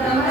Um,